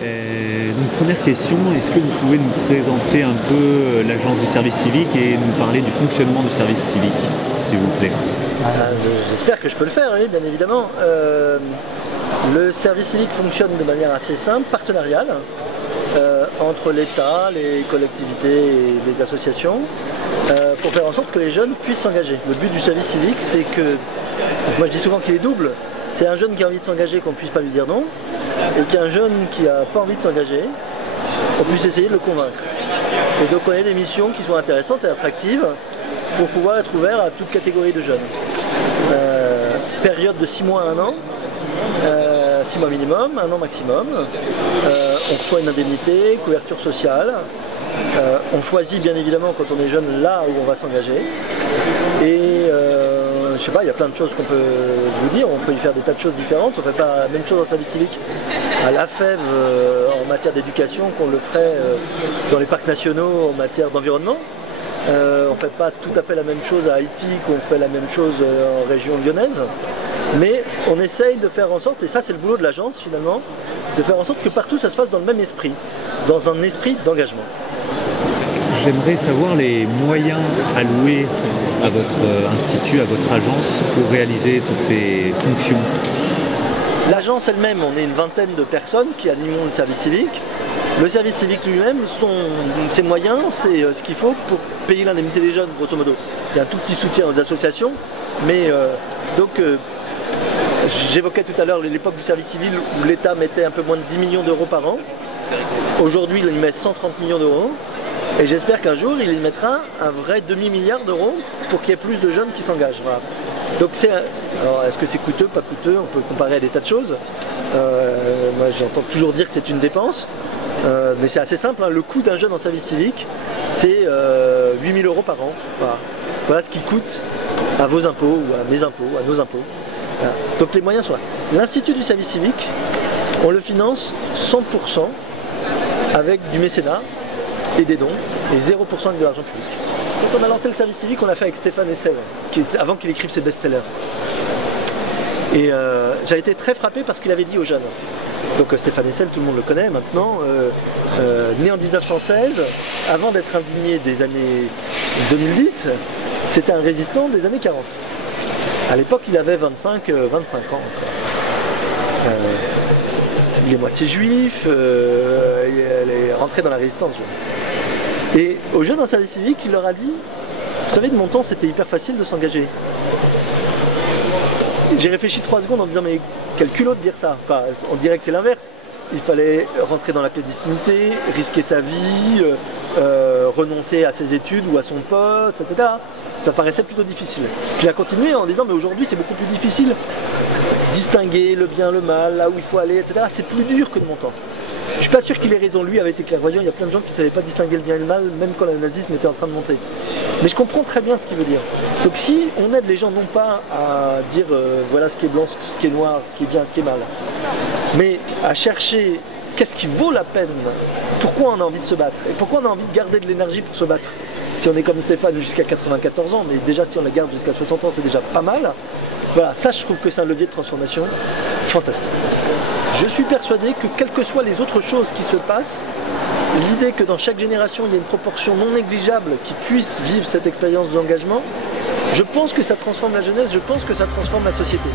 Donc première question, est-ce que vous pouvez nous présenter un peu l'agence du service civique et nous parler du fonctionnement du service civique, s'il vous plaît? J'espère que je peux le faire, oui, bien évidemment. Le service civique fonctionne de manière assez simple, partenariale, entre l'État, les collectivités et les associations, pour faire en sorte que les jeunes puissent s'engager. Le but du service civique, c'est que, moi je dis souvent qu'il est double, c'est un jeune qui a envie de s'engager, qu'on ne puisse pas lui dire non, et qu'un jeune qui n'a pas envie de s'engager, on puisse essayer de le convaincre. Et donc on a des missions qui sont intéressantes et attractives pour pouvoir être ouvert à toute catégorie de jeunes. Période de 6 mois à 1 an, 6 mois minimum, 1 an maximum. On reçoit une indemnité, couverture sociale. On choisit bien évidemment quand on est jeune là où on va s'engager. Et je sais pas, il y a plein de choses qu'on peut vous dire. On peut y faire des tas de choses différentes. On ne fait pas la même chose en service civique à la FEV en matière d'éducation qu'on le ferait dans les parcs nationaux en matière d'environnement. On ne fait pas tout à fait la même chose à Haïti qu'on fait la même chose en région lyonnaise. Mais on essaye de faire en sorte, et ça c'est le boulot de l'agence finalement, de faire en sorte que partout ça se fasse dans le même esprit, dans un esprit d'engagement. J'aimerais savoir les moyens alloués à votre institut, à votre agence pour réaliser toutes ces fonctions. L'agence elle-même, on est une vingtaine de personnes qui animons le service civique. Le service civique lui-même, ses moyens, c'est ce qu'il faut pour payer l'indemnité des jeunes, grosso modo. Il y a un tout petit soutien aux associations, mais j'évoquais tout à l'heure l'époque du service civil où l'État mettait un peu moins de 10 millions d'euros par an. Aujourd'hui, il met 130 millions d'euros. Et j'espère qu'un jour, il y mettra un vrai demi-milliard d'euros pour qu'il y ait plus de jeunes qui s'engagent. Voilà. Donc alors est-ce que c'est coûteux, pas coûteux? On peut comparer à des tas de choses. Moi, j'entends toujours dire que c'est une dépense. Mais c'est assez simple, hein. Le coût d'un jeune en service civique, c'est 8 000 euros par an. Voilà ce qui coûte à vos impôts, ou à mes impôts, à nos impôts. Voilà. Donc les moyens sont là. L'Institut du service civique, on le finance 100% avec du mécénat et des dons, et 0% avec de l'argent public. Quand on a lancé le service civique, on l'a fait avec Stéphane Hessel, avant qu'il écrive ses best-sellers. Et j'ai été très frappé parce qu'il avait dit aux jeunes. Donc Stéphane Hessel, tout le monde le connaît maintenant, né en 1916, avant d'être indigné des années 2010, c'était un résistant des années 40. À l'époque, il avait 25 ans. Il est moitié juif, il est rentré dans la résistance. Et aux jeunes en service civique, il leur a dit, vous savez, de mon temps, c'était hyper facile de s'engager. J'ai réfléchi 3 secondes en me disant, mais quel culot de dire ça. Enfin, on dirait que c'est l'inverse. Il fallait rentrer dans la clandestinité, risquer sa vie, renoncer à ses études ou à son poste, etc. Ça paraissait plutôt difficile. Puis il a continué en disant, mais aujourd'hui c'est beaucoup plus difficile. Distinguer le bien, le mal, là où il faut aller, etc. C'est plus dur que de mon temps. Je suis pas sûr qu'il ait raison, lui avait été clairvoyant, il y a plein de gens qui ne savaient pas distinguer le bien et le mal, même quand le nazisme était en train de monter. Mais je comprends très bien ce qu'il veut dire. Donc si on aide les gens non pas à dire voilà ce qui est blanc, ce qui est noir, ce qui est bien, ce qui est mal, mais à chercher qu'est-ce qui vaut la peine, pourquoi on a envie de se battre, et pourquoi on a envie de garder de l'énergie pour se battre. Si on est comme Stéphane jusqu'à 94 ans, mais déjà si on la garde jusqu'à 60 ans, c'est déjà pas mal. Voilà, ça je trouve que c'est un levier de transformation fantastique. Je suis persuadé que quelles que soient les autres choses qui se passent, l'idée que dans chaque génération il y a une proportion non négligeable qui puisse vivre cette expérience d'engagement, je pense que ça transforme la jeunesse, je pense que ça transforme la société.